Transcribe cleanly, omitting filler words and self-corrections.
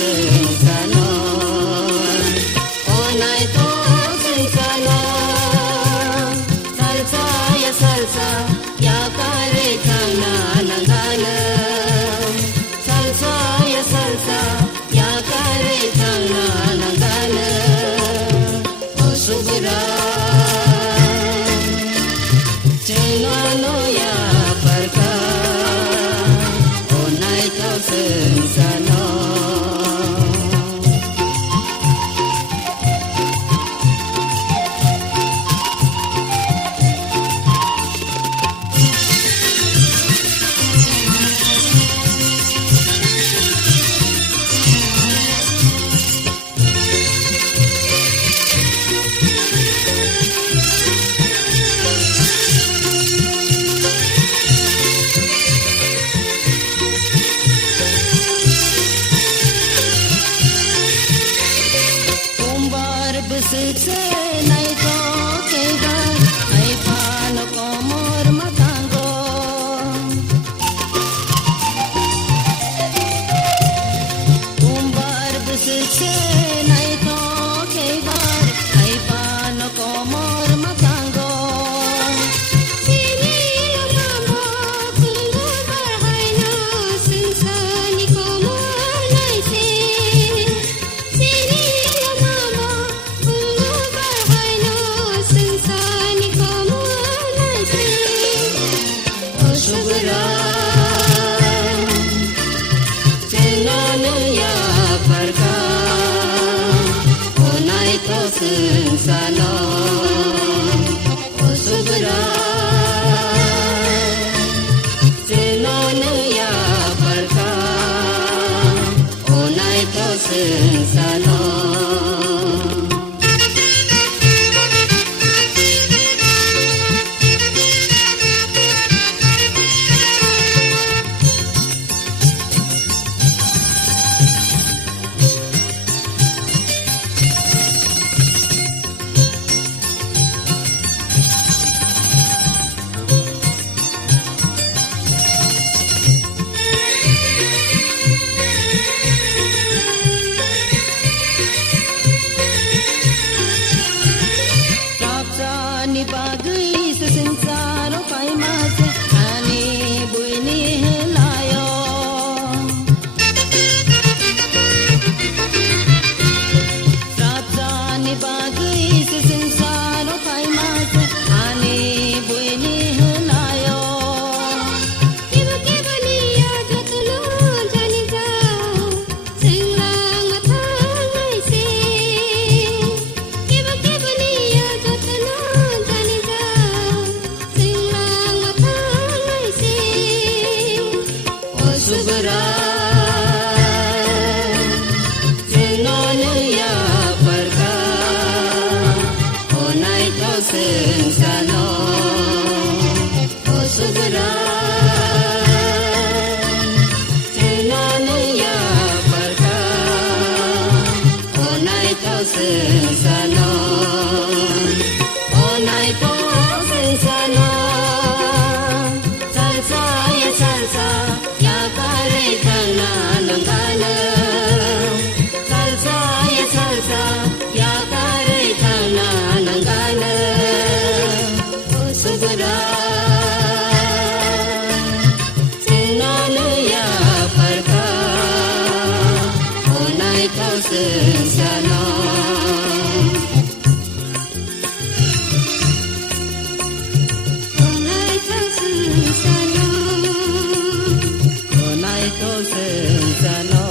sengsano onai to sengsano salsa ya kare chana nangana salsa ya kare chana nangana o subra chenano ya parka onai to sengsano Besitse nai to kega ai pano komor matango umbar besitse nai to kega ai pano komor matango sini mama kungu barhaina sinsani komor nai se sini mama subra chenano ya parka onai to sengsano o subra chenano ya parka onai to sengsano ni bagui sesensaro pai mas ani buini helayo sapsa ni bagui sesensaro pai mas ani buini helayo kiba kiba ni ya jatulo jani ja senglang matangai se kiba kiba ni ya jatulo subra chenano ya parka onai to sengsano o subra chenano ya parka onai to sengsano onai to sengsano salsa ya kare chana nangana salsa ya kare chana nangana o subra chenano ya parka onai to sengsano onai to sengsano onai to sengsano